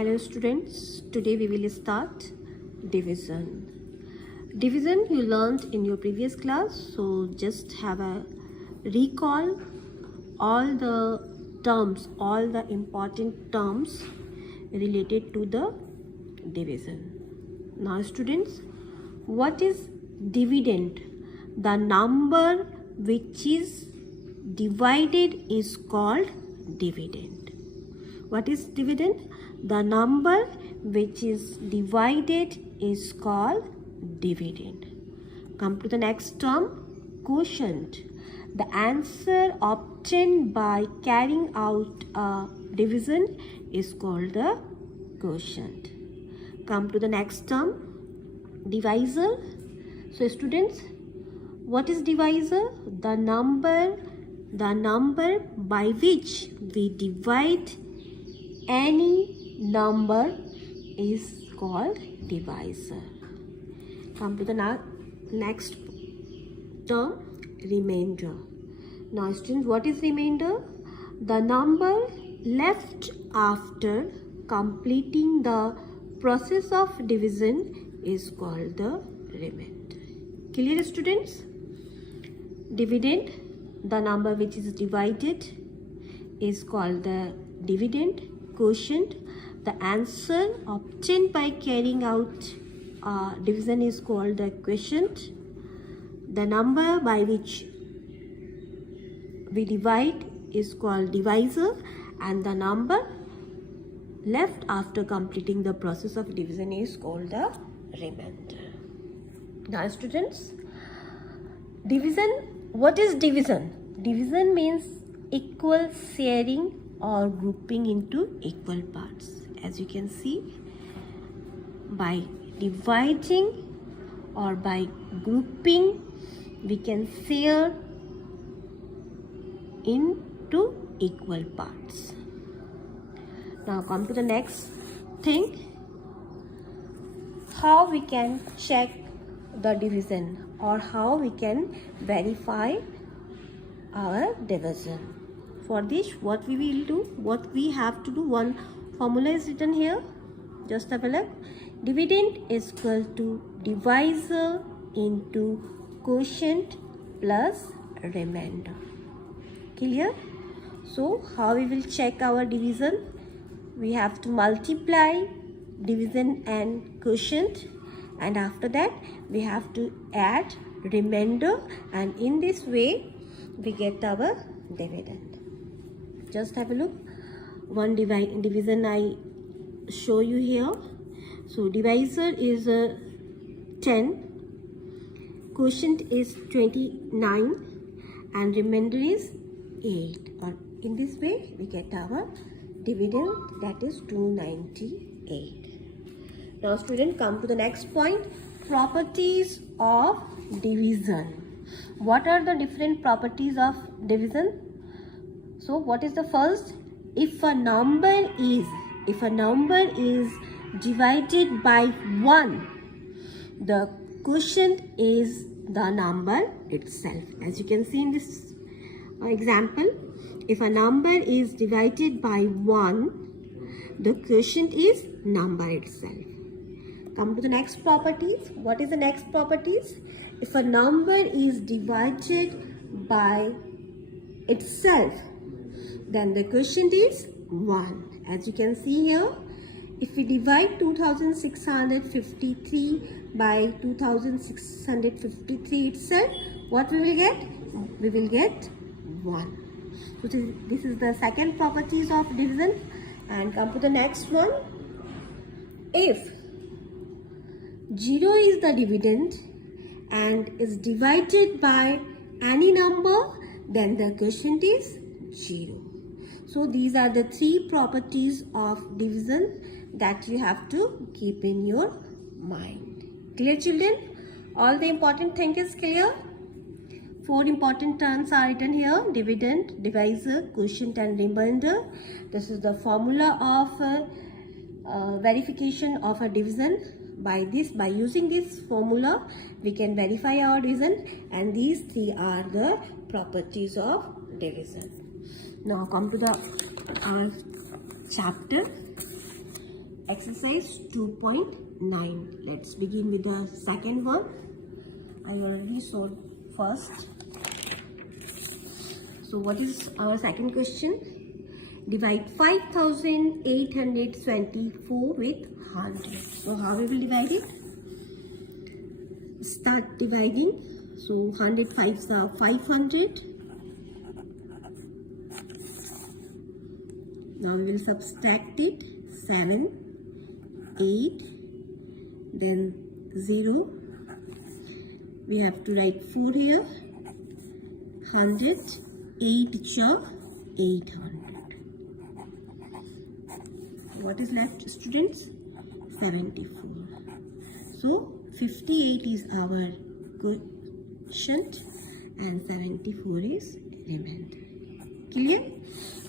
Hello students, today we will start division. Division you learned in your previous class, so just have a recall all the terms, all the important terms related to the division. Now students, what is dividend? The number which is divided is called dividend. What is dividend? The number which is divided is called dividend. Come to the next term, quotient. The answer obtained by carrying out a division is called the quotient. Come to the next term, divisor. So students, what is divisor? The number by which we divide any number is called divisor. Come to the next term, remainder. Now students, what is remainder? The number left after completing the process of division is called the remainder. Clear students? Dividend, the number which is divided is called the dividend. Quotient, the answer obtained by carrying out division is called the quotient. The number by which we divide is called divisor, and the number left after completing the process of division is called the remainder. Now students, division, what is division? Division means equal sharing or grouping into equal parts. As you can see, by dividing or by grouping, we can share into equal parts. Now come to the next thing, how we can check the division or how we can verify our division. For this, what we will do, what we have to do, one formula is written here. Just have a look. Dividend is equal to divisor into quotient plus remainder. Clear? So how we will check our division? We have to multiply division and quotient, and after that we have to add remainder, and in this way we get our dividend. Just have a look. One division I show you here. So divisor is 10, quotient is 29, and remainder is 8. Or in this way we get our dividend, that is 298. Now student, come to the next point, properties of division. What are the different properties of division? So what is the first? If a number is divided by 1, the quotient is the number itself. As you can see in this example, if a number is divided by 1, the quotient is number itself. Come to the next properties. What is the next properties? If a number is divided by itself, then the quotient is 1. As you can see here, if we divide 2653 by 2653 itself, what we will get? We will get 1. So this is the second properties of division. And come to the next one. If 0 is the dividend and is divided by any number, then the quotient is 0. So these are the 3 properties of division that you have to keep in your mind. Clear children? All the important thing is clear. 4 important terms are written here: dividend, divisor, quotient and remainder. This is the formula of verification of a division. By using this formula, we can verify our division, and these 3 are the properties of division. Now come to the chapter exercise 2.9. Let's begin with the second one. I already solved first. So what is our second question? Divide 5824 with 100. So how we will divide it? Start dividing. So 100 5s are 500. Now we will subtract it. 7, 8, then 0. We have to write 4 here. 100, 8 sure, 800. What is left, students? 74. So 58 is our quotient and 74 is remainder. Clear?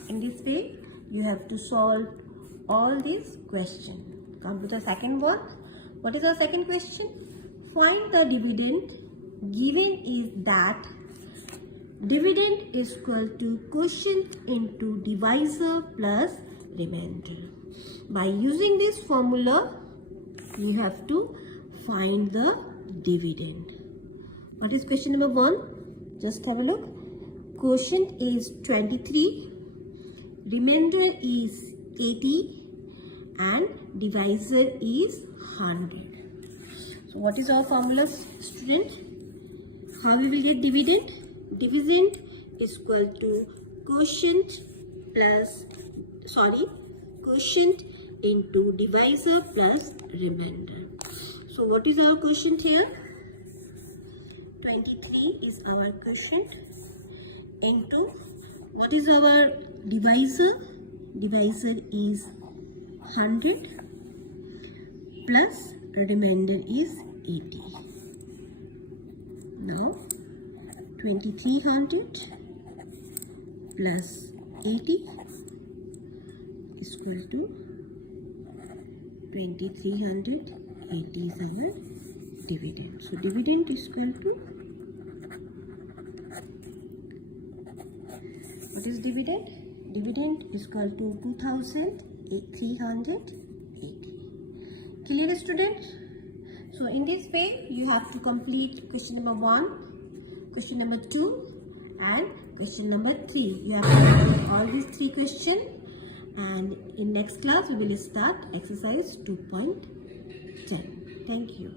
In this way, you have to solve all these questions. Come to the second one. What is our second question? Find the dividend. Given is that dividend is equal to quotient into divisor plus remainder. By using this formula, you have to find the dividend. What is question number 1? Just have a look. Quotient is 23, remainder is 80 and divisor is 100. So what is our formula, student? How we will get dividend? Dividend is equal to quotient into divisor plus remainder. So what is our quotient here? 23 is our quotient into what is our divisor? Divisor is 100 plus remainder is 80. Now 2300 plus 80 is equal to 2380 is our dividend. So dividend is equal to, what is dividend? Dividend is equal to 2380. Clear, student? So in this way, you have to complete question number 1, question number 2 and question number 3. You have to complete all these 3 questions, and in next class we will start exercise 2.10. Thank you.